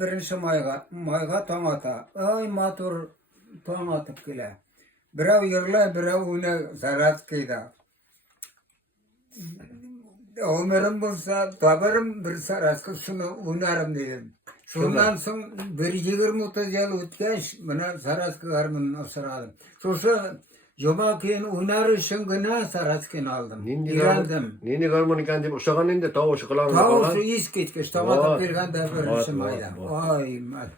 Birinci mayga tong ata. Ay matur tong atıp gele. Birav yırla, birav uyna zarat kıyda. Ömrüm bulsa, tabarım bir saraskı şunu oynarım dedim. Şundan soň bir 20-30 yıl ötkeş, bana saraskı garmın osuradım. Şoşa Joma keyin oynar üçün gına saraskını aldım. Geldim. Nini garmonikan dep uşagan indi taw şokolan. Tav şu is ketkeş, tavatıp Vay. bergen de bir Vay, işim vay, ayda. vay. Ay mat.